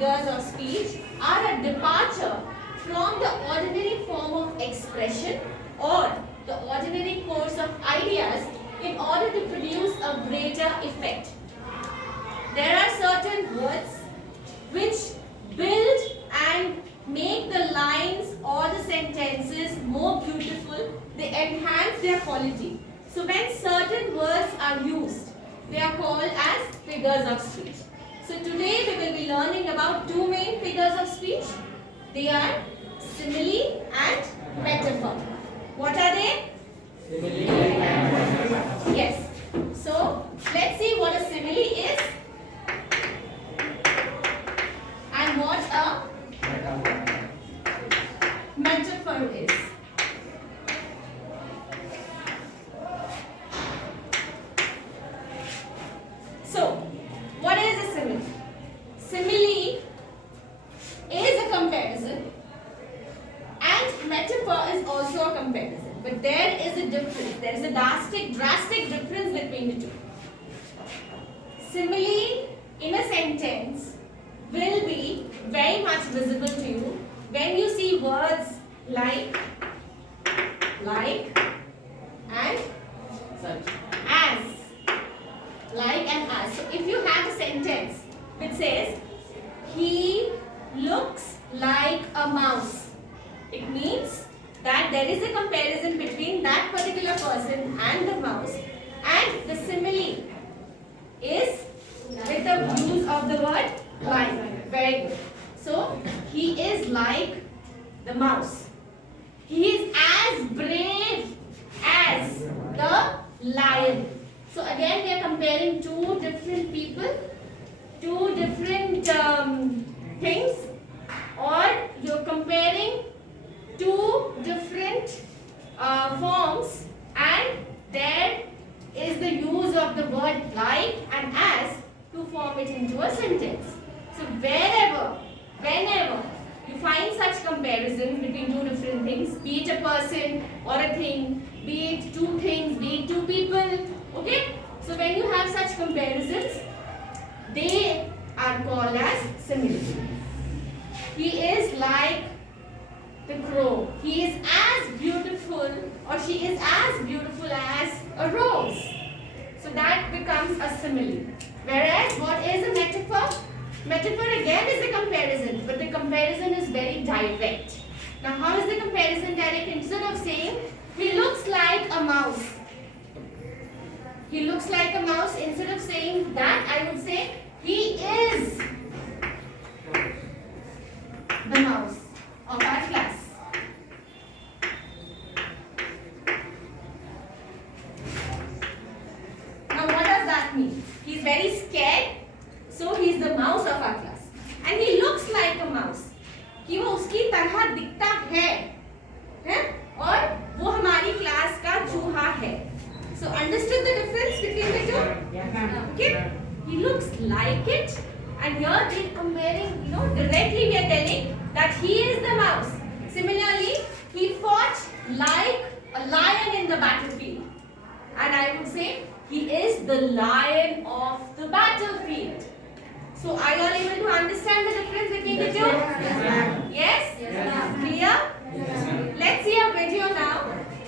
figures of speech are a departure from the ordinary form of expression or the ordinary course of ideas in order to produce a greater effect. There are certain words which build and make the lines or the sentences more beautiful. They enhance their quality. So when certain words are used, they are called as figures of speech. So today we will be learning about two main figures of speech. They are simile and metaphor. What are they? Simile and metaphor. Yes. So let's see what a simile is and what a metaphor is. So, what is a simile? Simile is a comparison and metaphor is also a comparison. But there is a difference. There is a drastic difference between the two. Simile in a sentence will be very much visible to you when you see words like and as. Like and as. So if you have a sentence which says, he looks like a mouse, it means that there is a comparison between that particular person and the mouse, and the simile is with the use of the word like. Very good. So he is like the mouse. He is as brave as the lion. So again we are comparing two different people, two different things, or you're comparing two different forms, and there is the use of the word like and as to form it into a sentence. So whenever you find such comparisons between two different things, be it a person or a thing, be it two things, be it two people, okay? So when you have such comparisons, they are called as simile. He is like the crow. He is as beautiful, or she is as beautiful as a rose. So that becomes a simile. Whereas what is a metaphor? Metaphor again is a comparison, but the comparison is very direct. Now how is the comparison direct? Instead of saying, he looks like a mouse. He looks like a mouse. Instead of saying that, I would say, he is the mouse of our class. Now what does that mean? He is very scared, so he is the mouse of our class. And he looks like a mouse. कि वो उसकी तरह दिखता है, और वो हमारी class का चूहा है. So understood the difference between the two? Okay. He looks like it, and here we are comparing, directly we are telling that he is the mouse. Similarly, he fought like a lion in the battlefield, and I would say he is the lion of the battlefield. So are you all able to understand the difference between the two? Yes? Clear? Let's see a video now,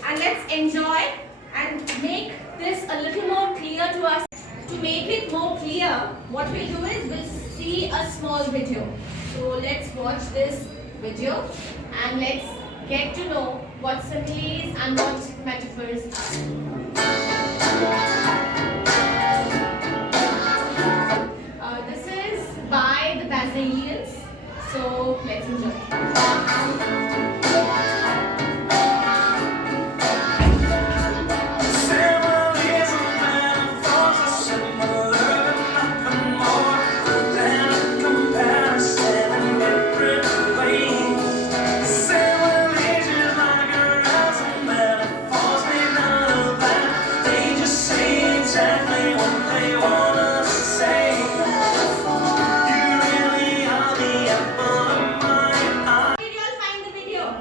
and let's enjoy and make this a little more clear to us. To make it more clear, what we'll do is we'll see a small video. So let's watch this video and let's get to know what similes and what metaphors are. This is by the Basilians. So let's enjoy. Did you all find the video?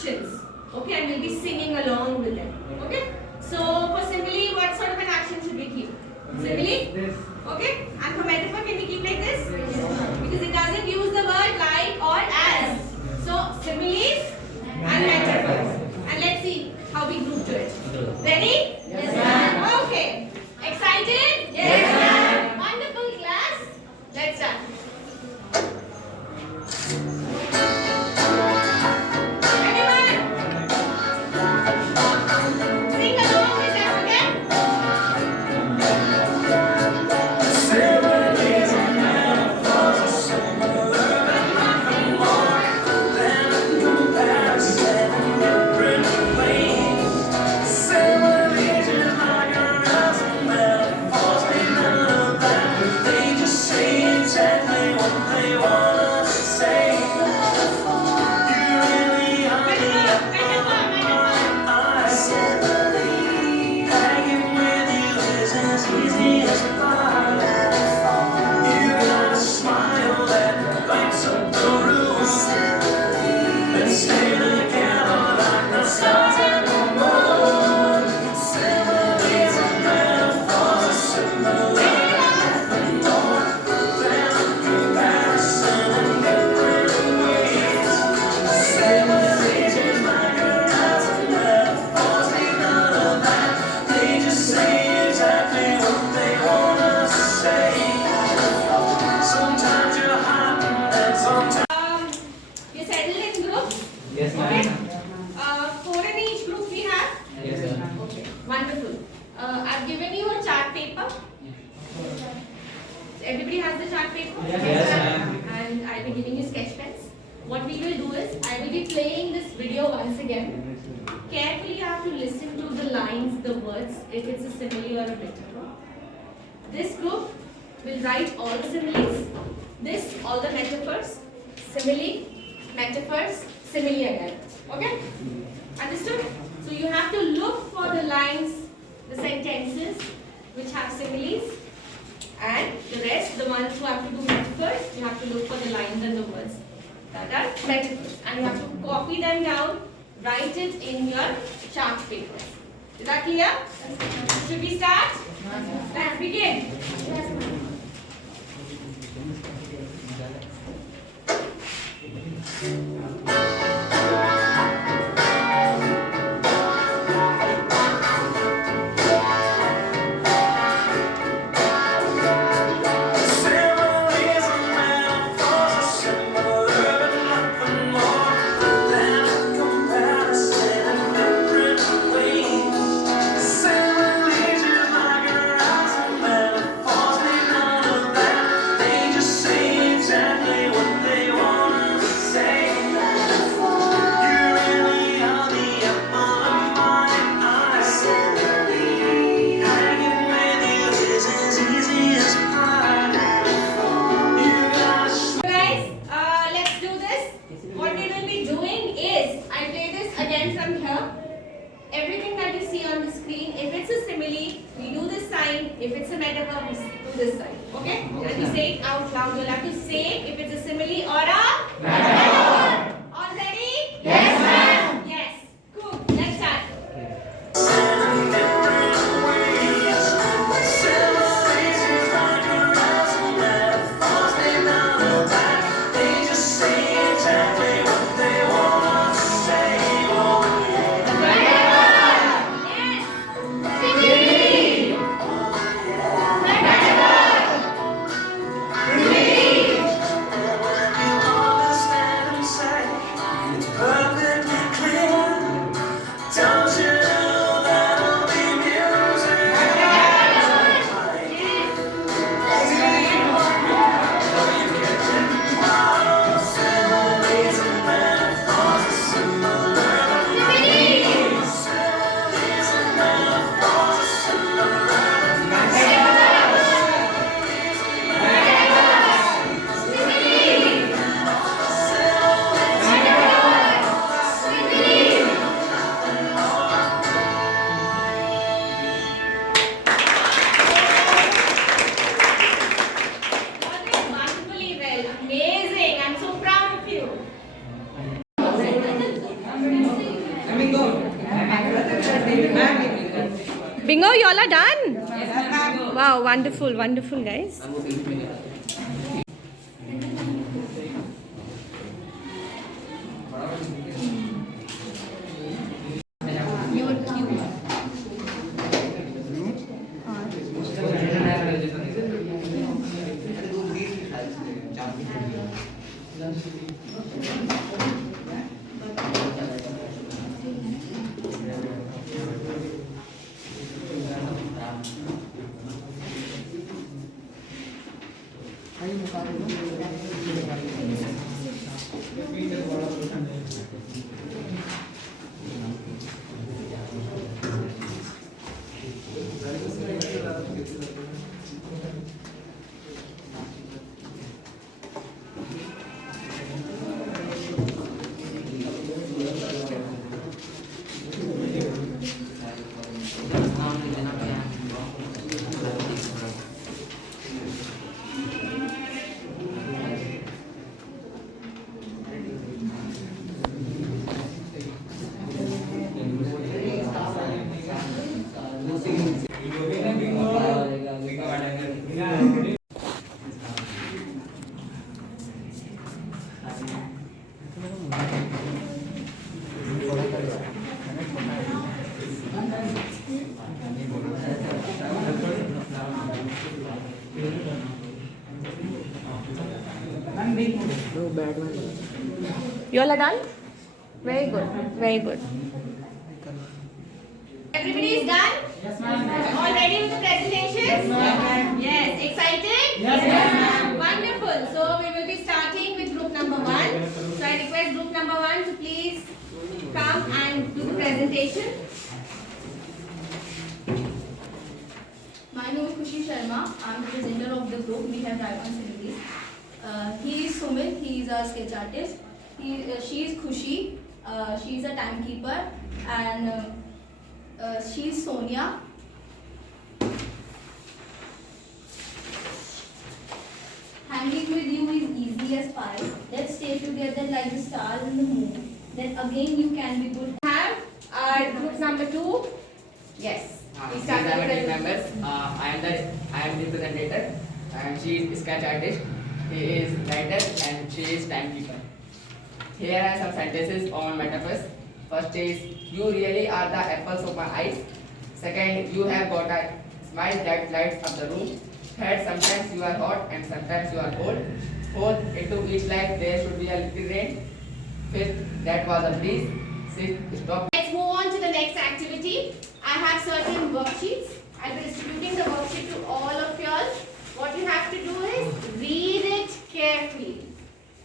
actions. Okay, and we'll be singing along with them. Okay. So for simile, what sort of an action should we keep? Simile. This. Okay. And for metaphor, can we keep like this? Because it doesn't use the word like or as. So similes and metaphors. And let's see how we group to it. Ready? Yes, ma'am. Okay. Excited? Yes, ma'am. Wonderful class. Let's start. Everyone, sing along with them, okay? You settled in groups? Yes, Okay. ma'am. 4 in each group we have? Yes, ma'am. Okay, wonderful. I've given you a chart paper. Everybody has the chart paper? Yes, ma'am. And I'll be giving you sketch pens. What we will do is, I will be playing this video once again. Carefully you have to listen to the lines, the words, if it's a simile or a metaphor. This group will write all the similes. This, all the metaphors. Simile, metaphors, simile again. Okay? Understood? So you have to look for the lines, the sentences which have similes, and the rest, the ones who have to do metaphors, you have to look for the lines and the words that are metaphors. And you have to copy them down, write it in your chart papers. Is that clear? Should we start? Let's begin. Guys, let's do this. What we will be doing is, I play this again from here. Everything that you see on the screen, if it's a simile, we do this sign. If it's a metaphor, we do this sign. Okay? And we say it out loud. You'll have to say if it's a simile or a metaphor. All ready? Yes, ma'am. Yes. Cool. Let's start. Yes. Simile. Metaphor. Simile. Bingo, you all are done. Yes, ma'am. Wow, wonderful, wonderful, guys. Your cue. You all are done? Very good. Very good. Everybody is done? Yes, ma'am. All ready with the presentations? Yes, ma'am. Yes. Excited? Yes, ma'am. Wonderful. So we will be starting with group number 1. So I request group number 1 to please come and do the presentation. My name is Khushi Sharma. I'm the presenter of the group. We have Diamond Series. He is Sumit. He is our sketch artist. She is Khushi. She is a timekeeper, and she is Sonia. Hanging with you is easy as pie. Let's stay together like the stars in the moon. Then again you can be good. Have our group number 2. Yes. Please start with the team presentation. members. I am the presenter, and she is sketch artist. He is writer, and she is timekeeper. Here are some sentences on metaphors. First is, you really are the apples of my eyes. Second, you have got a smile that lights up the room. Third, sometimes you are hot and sometimes you are cold. Fourth, into each life there should be a little rain. Fifth, that was a breeze. Sixth, stop. Let's move on to the next activity. I have certain worksheets. I'll be distributing the worksheet to all of you all. What you have to do is read it carefully.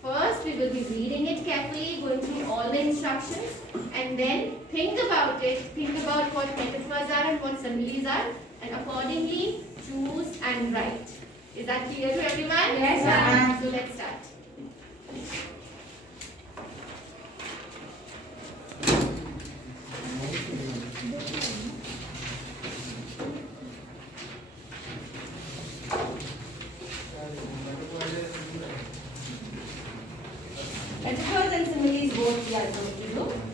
First, we will be reading it carefully, going through all the instructions, and then think about it. Think about what metaphors are and what similes are, and accordingly choose and write. Is that clear to everyone? Yes, ma'am. So let's start. Metaphors and similes both we are going to do.